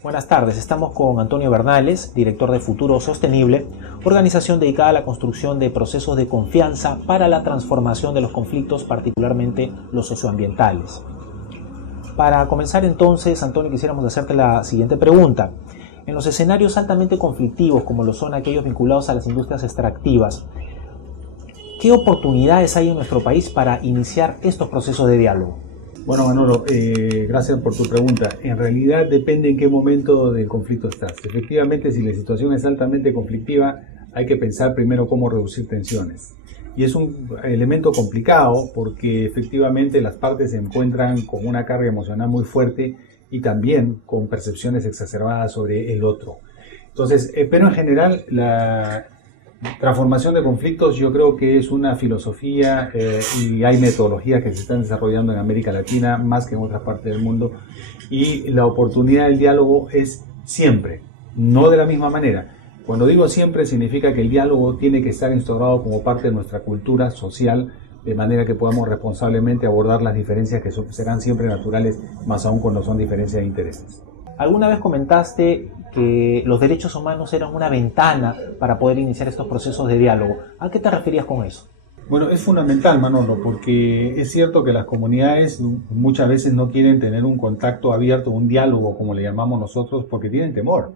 Buenas tardes, estamos con Antonio Bernales, director de Futuro Sostenible, organización dedicada a la construcción de procesos de confianza para la transformación de los conflictos, particularmente los socioambientales. Para comenzar entonces, Antonio, quisiéramos hacerte la siguiente pregunta. En los escenarios altamente conflictivos, como lo son aquellos vinculados a las industrias extractivas, ¿qué oportunidades hay en nuestro país para iniciar estos procesos de diálogo? Bueno, Manolo, gracias por tu pregunta. En realidad depende en qué momento del conflicto estás. Efectivamente, si la situación es altamente conflictiva, hay que pensar primero cómo reducir tensiones. Y es un elemento complicado porque efectivamente las partes se encuentran con una carga emocional muy fuerte y también con percepciones exacerbadas sobre el otro. Entonces, pero en general la transformación de conflictos yo creo que es una filosofía y hay metodologías que se están desarrollando en América Latina más que en otras partes del mundo, y la oportunidad del diálogo es siempre, no de la misma manera. Cuando digo siempre significa que el diálogo tiene que estar instaurado como parte de nuestra cultura social, de manera que podamos responsablemente abordar las diferencias que serán siempre naturales, más aún cuando son diferencias de intereses. Alguna vez comentaste que los derechos humanos eran una ventana para poder iniciar estos procesos de diálogo. ¿A qué te referías con eso? Bueno, es fundamental, Manolo, porque es cierto que las comunidades muchas veces no quieren tener un contacto abierto, un diálogo, como le llamamos nosotros, porque tienen temor.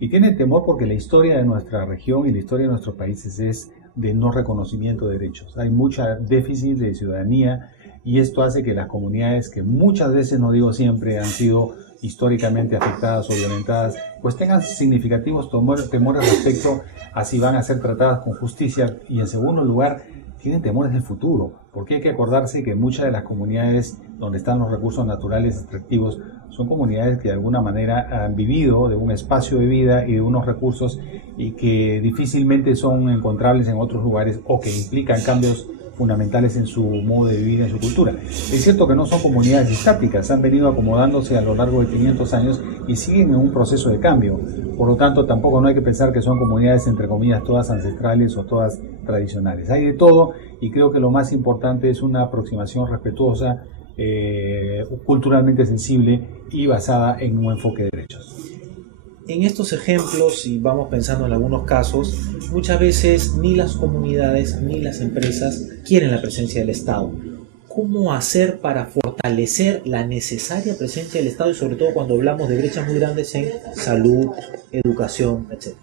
Y tienen temor porque la historia de nuestra región y la historia de nuestros países es de no reconocimiento de derechos. Hay mucha déficit de ciudadanía y esto hace que las comunidades, que muchas veces, no digo siempre, han sido históricamente afectadas o violentadas, pues tengan significativos temores respecto a si van a ser tratadas con justicia, y en segundo lugar tienen temores del futuro, porque hay que acordarse que muchas de las comunidades donde están los recursos naturales extractivos son comunidades que de alguna manera han vivido de un espacio de vida y de unos recursos y que difícilmente son encontrables en otros lugares o que implican cambios fundamentales en su modo de vida, en su cultura. Es cierto que no son comunidades estáticas, han venido acomodándose a lo largo de 500 años y siguen en un proceso de cambio. Por lo tanto, tampoco no hay que pensar que son comunidades, entre comillas, todas ancestrales o todas tradicionales. Hay de todo y creo que lo más importante es una aproximación respetuosa, culturalmente sensible y basada en un enfoque de derechos. En estos ejemplos, y vamos pensando en algunos casos, muchas veces ni las comunidades ni las empresas quieren la presencia del Estado. ¿Cómo hacer para fortalecer la necesaria presencia del Estado y sobre todo cuando hablamos de brechas muy grandes en salud, educación, etc.?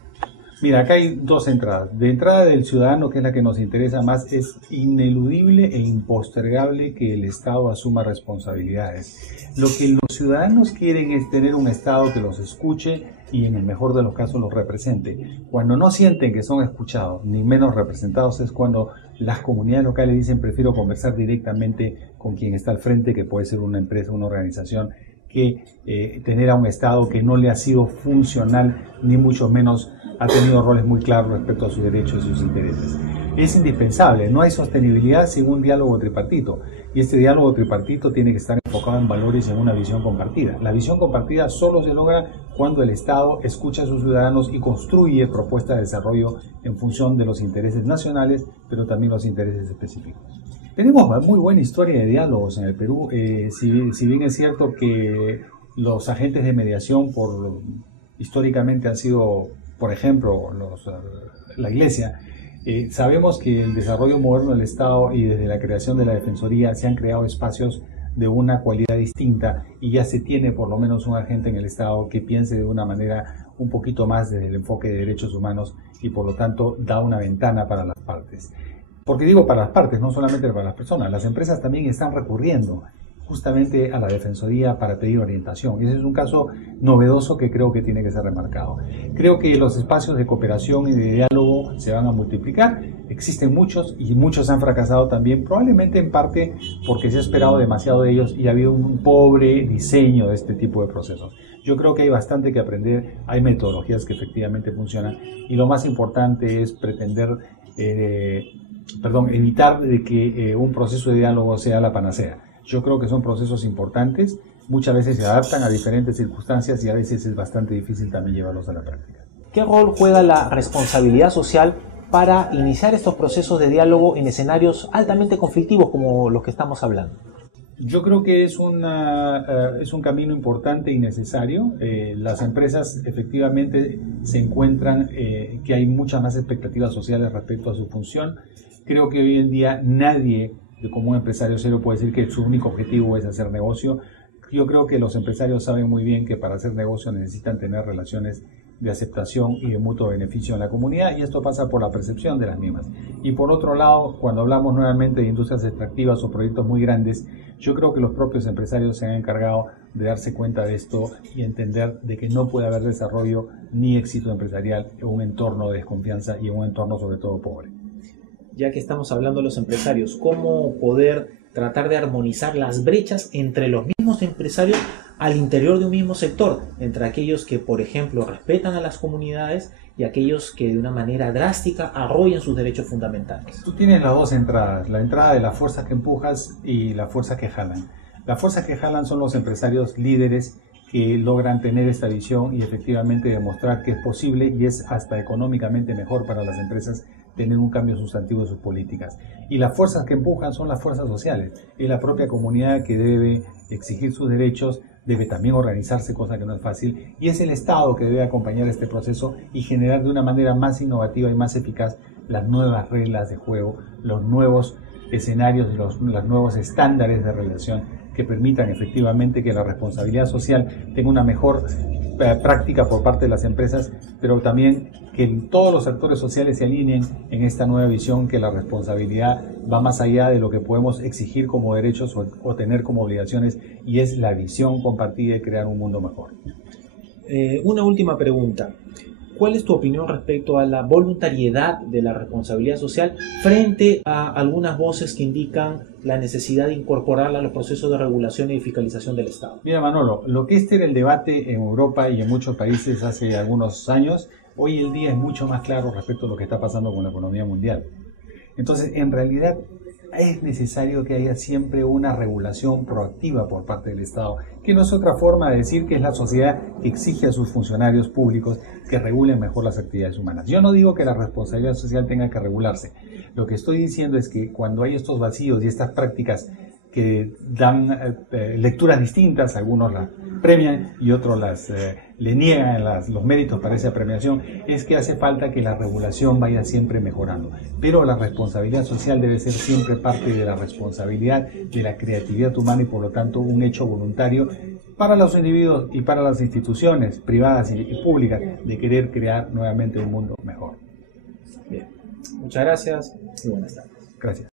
Mira, acá hay dos entradas. De entrada del ciudadano, que es la que nos interesa más, es ineludible e impostergable que el Estado asuma responsabilidades. Lo que los ciudadanos quieren es tener un Estado que los escuche y en el mejor de los casos los represente. Cuando no sienten que son escuchados ni menos representados es cuando las comunidades locales dicen prefiero conversar directamente con quien está al frente, que puede ser una empresa, una organización, que tener a un Estado que no le ha sido funcional ni mucho menos ha tenido roles muy claros respecto a sus derechos y sus intereses. Es indispensable, no hay sostenibilidad sin un diálogo tripartito, y este diálogo tripartito tiene que estar enfocado en valores y en una visión compartida. La visión compartida solo se logra cuando el Estado escucha a sus ciudadanos y construye propuestas de desarrollo en función de los intereses nacionales, pero también los intereses específicos. Tenemos muy buena historia de diálogos en el Perú, si bien es cierto que los agentes de mediación históricamente han sido, por ejemplo, la Iglesia. Sabemos que el desarrollo moderno del Estado y desde la creación de la Defensoría se han creado espacios de una cualidad distinta y ya se tiene por lo menos un agente en el Estado que piense de una manera un poquito más desde el enfoque de derechos humanos y por lo tanto da una ventana para las partes. Porque digo para las partes, no solamente para las personas, las empresas también están recurriendo justamente a la Defensoría para pedir orientación. Ese es un caso novedoso que creo que tiene que ser remarcado. Creo que los espacios de cooperación y de diálogo se van a multiplicar. Existen muchos y muchos han fracasado también, probablemente en parte porque se ha esperado demasiado de ellos y ha habido un pobre diseño de este tipo de procesos. Yo creo que hay bastante que aprender, hay metodologías que efectivamente funcionan y lo más importante es evitar de que un proceso de diálogo sea la panacea. Yo creo que son procesos importantes, muchas veces se adaptan a diferentes circunstancias y a veces es bastante difícil también llevarlos a la práctica. ¿Qué rol juega la responsabilidad social para iniciar estos procesos de diálogo en escenarios altamente conflictivos como los que estamos hablando? Yo creo que es un camino importante y necesario. Las empresas efectivamente se encuentran que hay muchas más expectativas sociales respecto a su función. Creo que hoy en día nadie, como un empresario serio, puede decir que su único objetivo es hacer negocio. Yo creo que los empresarios saben muy bien que para hacer negocio necesitan tener relaciones de aceptación y de mutuo beneficio en la comunidad, y esto pasa por la percepción de las mismas. Y por otro lado, cuando hablamos nuevamente de industrias extractivas o proyectos muy grandes, yo creo que los propios empresarios se han encargado de darse cuenta de esto y entender de que no puede haber desarrollo ni éxito empresarial en un entorno de desconfianza y en un entorno sobre todo pobre. Ya que estamos hablando de los empresarios, ¿cómo poder tratar de armonizar las brechas entre los mismos empresarios al interior de un mismo sector, entre aquellos que, por ejemplo, respetan a las comunidades y aquellos que de una manera drástica arrollan sus derechos fundamentales? Tú tienes las dos entradas, la entrada de las fuerzas que empujas y las fuerzas que jalan. Las fuerzas que jalan son los empresarios líderes que logran tener esta visión y efectivamente demostrar que es posible y es hasta económicamente mejor para las empresas tener un cambio sustantivo de sus políticas. Y las fuerzas que empujan son las fuerzas sociales. Es la propia comunidad que debe exigir sus derechos, debe también organizarse, cosa que no es fácil, y es el Estado que debe acompañar este proceso y generar de una manera más innovativa y más eficaz las nuevas reglas de juego, los nuevos escenarios, los nuevos estándares de relación que permitan efectivamente que la responsabilidad social tenga una mejor práctica por parte de las empresas, pero también que todos los actores sociales se alineen en esta nueva visión, que la responsabilidad va más allá de lo que podemos exigir como derechos o tener como obligaciones, y es la visión compartida de crear un mundo mejor. Una última pregunta. ¿Cuál es tu opinión respecto a la voluntariedad de la responsabilidad social frente a algunas voces que indican la necesidad de incorporarla a los procesos de regulación y fiscalización del Estado? Mira, Manolo, lo que era el debate en Europa y en muchos países hace algunos años, hoy el día es mucho más claro respecto a lo que está pasando con la economía mundial. Entonces, en realidad, es necesario que haya siempre una regulación proactiva por parte del Estado, que no es otra forma de decir que es la sociedad que exige a sus funcionarios públicos que regulen mejor las actividades humanas. Yo no digo que la responsabilidad social tenga que regularse. Lo que estoy diciendo es que cuando hay estos vacíos y estas prácticas que dan lecturas distintas, algunos las premian y otros le niegan los méritos para esa premiación, es que hace falta que la regulación vaya siempre mejorando. Pero la responsabilidad social debe ser siempre parte de la responsabilidad de la creatividad humana y por lo tanto un hecho voluntario para los individuos y para las instituciones privadas y públicas de querer crear nuevamente un mundo mejor. Bien, muchas gracias y buenas tardes. Gracias.